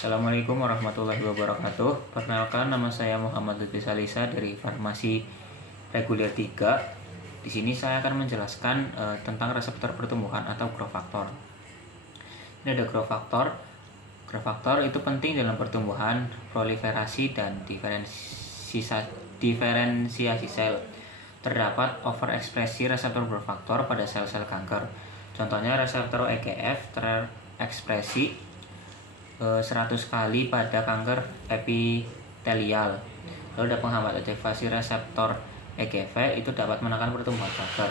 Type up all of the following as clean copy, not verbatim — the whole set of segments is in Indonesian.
Assalamualaikum warahmatullahi wabarakatuh. Perkenalkan, nama saya Muhammad Lutfi Salisa dari Farmasi Reguler 3. Di sini saya akan menjelaskan tentang reseptor pertumbuhan atau growth factor. Ini ada growth factor. Growth factor itu penting dalam pertumbuhan, proliferasi, dan diferensiasi sel. Terdapat overekspresi reseptor growth factor pada sel-sel kanker. Contohnya reseptor EGF terekspresi 100 kali pada kanker epitelial. Lalu ada penghambat aktivasi reseptor EGF itu dapat menekan pertumbuhan kanker.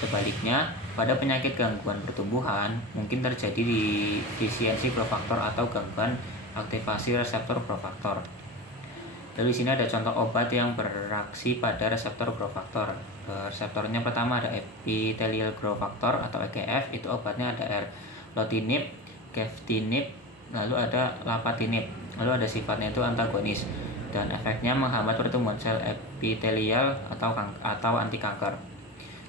Sebaliknya, pada penyakit gangguan pertumbuhan mungkin terjadi defisiensi growth factor atau gangguan aktivasi reseptor growth factor. Lalu di sini ada contoh obat yang bereaksi pada reseptor growth factor. Reseptornya pertama ada epithelial growth factor atau EGF, itu obatnya ada erlotinib, geftinib, lalu ada lapatinib. Lalu ada sifatnya itu antagonis dan efeknya menghambat pertumbuhan sel epitelial atau anti kanker.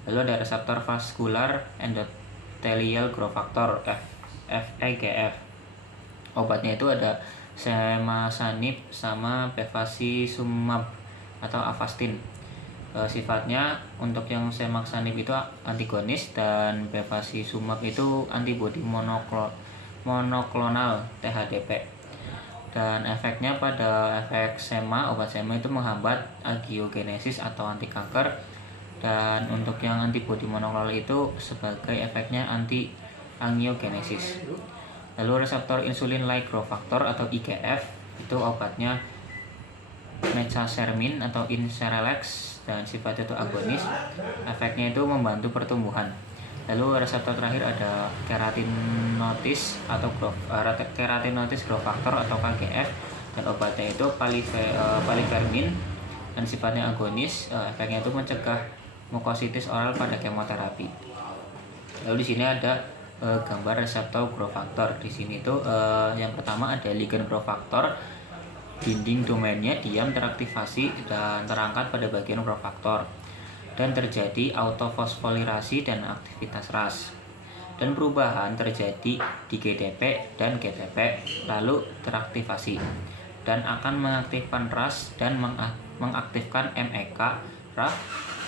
Lalu ada reseptor vascular endothelial growth factor (VEGF). Obatnya itu ada semasanib sama bevacizumab atau avastin. Sifatnya untuk yang semasanib itu antagonis dan bevacizumab itu antibodi monoklonal THDP. Dan efeknya pada obat sema itu menghambat angiogenesis atau anti kanker, dan untuk yang antibodi monoklonal itu sebagai efeknya anti angiogenesis. Lalu reseptor insulin like growth factor atau IGF itu obatnya mesasermin atau Inceralex dan sifatnya itu agonis. Efeknya itu membantu pertumbuhan. Lalu reseptor terakhir ada keratinosis growth factor atau KGF, dan obatnya itu palifermin dan sifatnya agonis. Efeknya itu mencegah mukositis oral pada kemoterapi. Lalu di sini ada gambar reseptor growth factor. Di sini itu yang pertama ada ligand growth factor. Dinding domainnya diam teraktivasi dan terangkat pada bagian growth factor, dan terjadi autofosforilasi dan aktivitas RAS, dan perubahan terjadi di GDP dan GTP lalu teraktivasi dan akan mengaktifkan RAS dan mengaktifkan MEK. RAS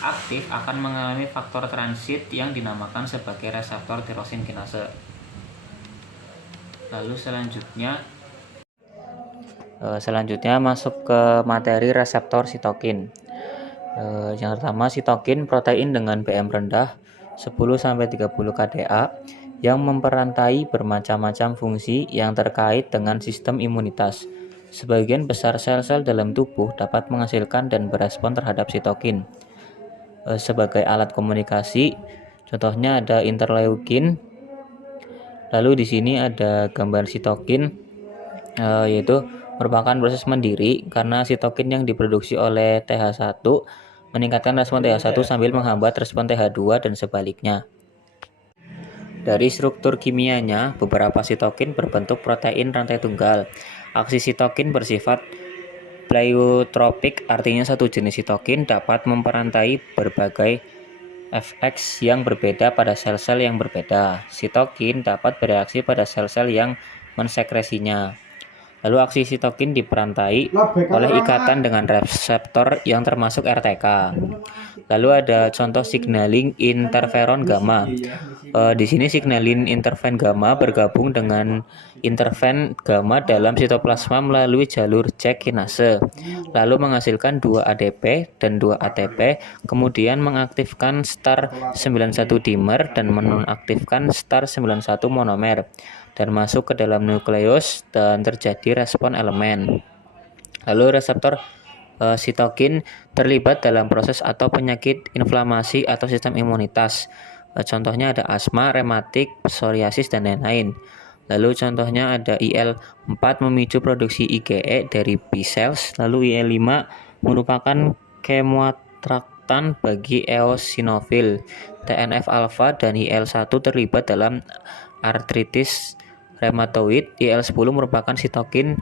aktif akan mengalami faktor transit yang dinamakan sebagai reseptor tirosin kinase. Lalu selanjutnya masuk ke materi reseptor sitokin. Yang pertama, sitokin protein dengan BM rendah 10-30 kDa yang memperantai bermacam-macam fungsi yang terkait dengan sistem imunitas. Sebagian besar sel-sel dalam tubuh dapat menghasilkan dan berespon terhadap sitokin sebagai alat komunikasi. Contohnya ada interleukin. Lalu di sini ada gambar sitokin, yaitu merupakan proses mandiri karena sitokin yang diproduksi oleh TH1 meningkatkan respon TH1 sambil menghambat respon TH2 dan sebaliknya. Dari struktur kimianya, beberapa sitokin berbentuk protein rantai tunggal. Aksi sitokin bersifat pleiotropik, artinya satu jenis sitokin dapat memperantai berbagai Fx yang berbeda pada sel-sel yang berbeda. Sitokin dapat bereaksi pada sel-sel yang mensekresinya. Lalu aksi sitokin diperantai oleh ikatan dengan reseptor yang termasuk RTK. Lalu ada contoh signaling interferon gamma. Di sini signaling interferon gamma bergabung dengan interferon gamma dalam sitoplasma melalui jalur Jack kinase, lalu menghasilkan 2 ADP dan 2 ATP, kemudian mengaktifkan star 91 dimer dan menonaktifkan star 91 monomer, dan masuk ke dalam nukleus dan terjadi respon elemen. Lalu reseptor sitokin terlibat dalam proses atau penyakit inflamasi atau sistem imunitas. Contohnya ada asma, rematik, psoriasis, dan lain-lain. Lalu contohnya ada IL-4 memicu produksi IgE dari B cells. Lalu IL-5 merupakan kemoatraktan bagi eosinofil. TNF-alfa dan IL-1 terlibat dalam artritis rheumatoid. IL-10 merupakan sitokin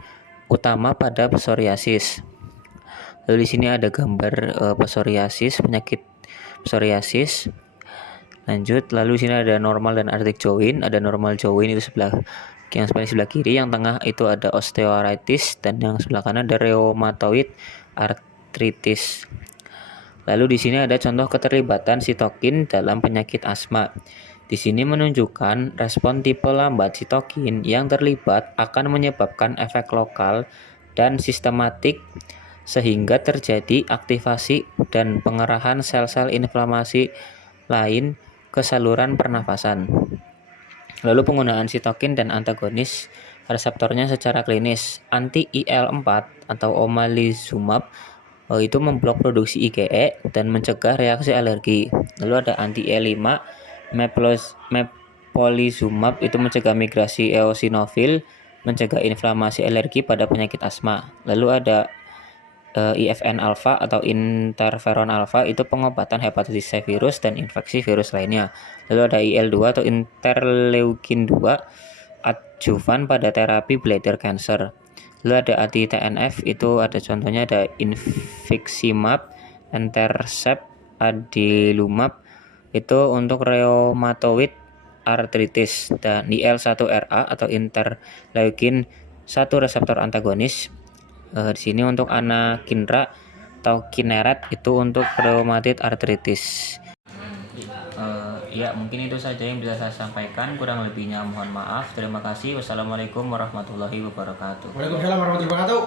utama pada psoriasis. Lalu di sini ada gambar penyakit psoriasis. Lanjut, lalu di sini ada normal dan arthritic joint. Ada normal joint itu sebelah yang paling sebelah kiri, yang tengah itu ada osteoarthritis, dan yang sebelah kanan ada rheumatoid arthritis. Lalu di sini ada contoh keterlibatan sitokin dalam penyakit asma. Di sini menunjukkan respon tipe lambat sitokin yang terlibat akan menyebabkan efek lokal dan sistematik sehingga terjadi aktivasi dan pengerahan sel-sel inflamasi lain ke saluran pernafasan. Lalu penggunaan sitokin dan antagonis reseptornya secara klinis. Anti-IL-4 atau omalizumab itu memblok produksi IgE dan mencegah reaksi alergi. Lalu ada anti-E5 mepolizumab itu mencegah migrasi eosinofil, mencegah inflamasi alergi pada penyakit asma. Lalu ada IFN alpha atau interferon alpha itu pengobatan hepatitis C virus dan infeksi virus lainnya. Lalu ada IL-2 atau interleukin 2 adjuvan pada terapi bladder cancer. Lalu ada anti-TNF itu ada contohnya ada infliximab, etanercept, adalimumab itu untuk rheumatoid arthritis, dan IL-1RA atau interleukin 1 reseptor antagonis. Di sini untuk anakinra atau kineret itu untuk rheumatoid arthritis. Ya, mungkin itu saja yang bisa saya sampaikan. Kurang lebihnya mohon maaf. Terima kasih. Wassalamualaikum warahmatullahi wabarakatuh. Waalaikumsalam warahmatullahi wabarakatuh.